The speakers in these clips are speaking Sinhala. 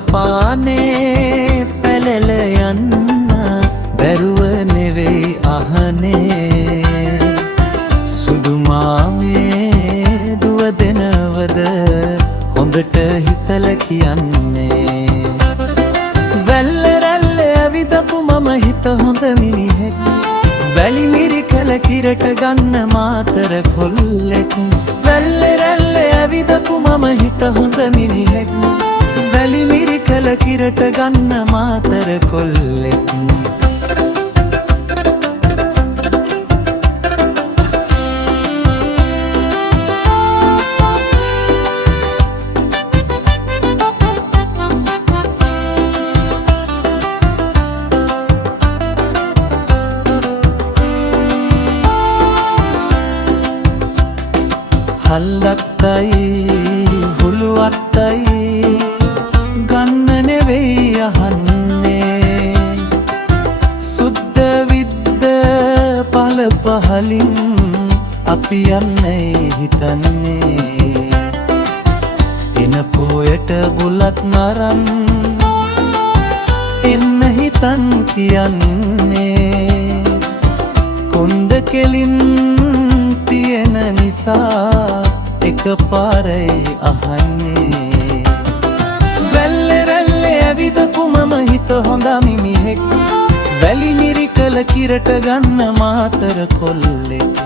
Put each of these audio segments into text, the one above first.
පානේ පැලල යන්න බැරුව නෙවෙයි අහනේ සුදු මාමේ දුව දෙනවද හොඳට හිතල කියන්නේ වැල්ල රැල්ල ඇවිදපු මම හිත හොඳ මිනිහෙක් වැලි මිරිකල කිරට ගන්න මාතර කොල්ලෙක් වැල්ල රැල්ල ඇවිදපු මම හිත හොඳ මිනිහෙක් වැලි මිරිකල කිරට ගන්න මාතර කොල්ලෙක් හල්ලක්තයි හුළුවක්තයි ගන්න නෙවෙයි අහන්නේ සුද්ද විද්ද පහල පහලින් අපි යන්නේ හිතන්නේ එන පොයට බුලත් නරන් එන්න හිතන් කියන්නේ කොන්ද කෙලින් තියෙන නිසා එකපාරයි අහන්නේ වැල්ල රැල්ල ඇවිදපු මම හිත හොඳ මිනිහෙක් වැලි මිරිකල කිරට ගන්න මාතර කොල්ලෙක්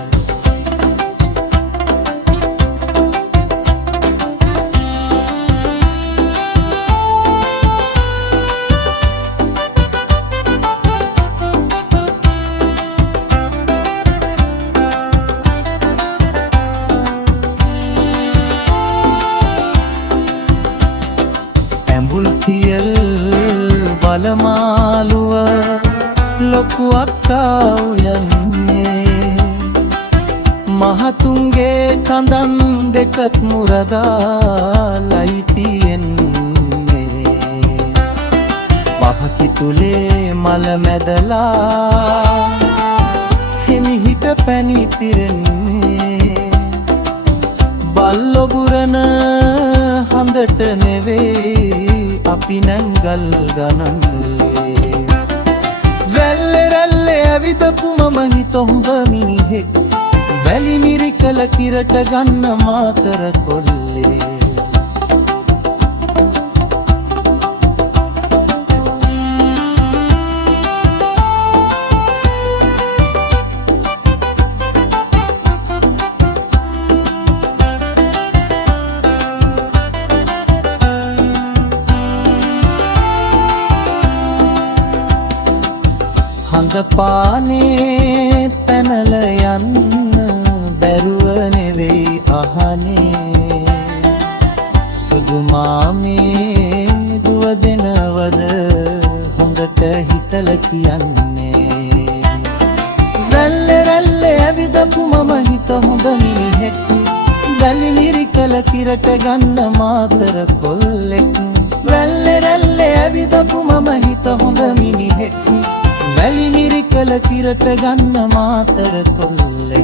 ඇඹුල්තියල් බලමාලුව ලොකු අක්කා උයන්නේ මහතුන්ගේ කඳන් දෙකත් මුරදාලයි තියෙන්නේ වහකි තුලේ මල මැදලා හිමිහිට පැණි පිරෙන්නේ බල්ලොබුරන හඳට නෙවෙයි අපි නැංගල් ගනන්නේ වැල්ල රැල්ල ඇවිදපු මම හිත හොඳ මිනිහෙක් වැලි මිරිකල කිරට ගන්න මාතර කොල්ලේ හඳ පානේ පැනල යන්න බැරුව නෙවෙයි අහනේ සුදු මාමේ දුව දෙනවද හොඳට හිතල කියන්නේ වැල්ල රැල්ල ඇවිදපු මම හිත හොඳ මිනිහෙක් වැලි මිරිකල කිරට ගන්න මාතර කොල්ලෙක් වැල්ල රැල්ල ඇවිදපු මම හිත හොඳ මිනිහෙක් වැලි මිරිකල කිරට ගන්න මාතර කොල්ලෙක්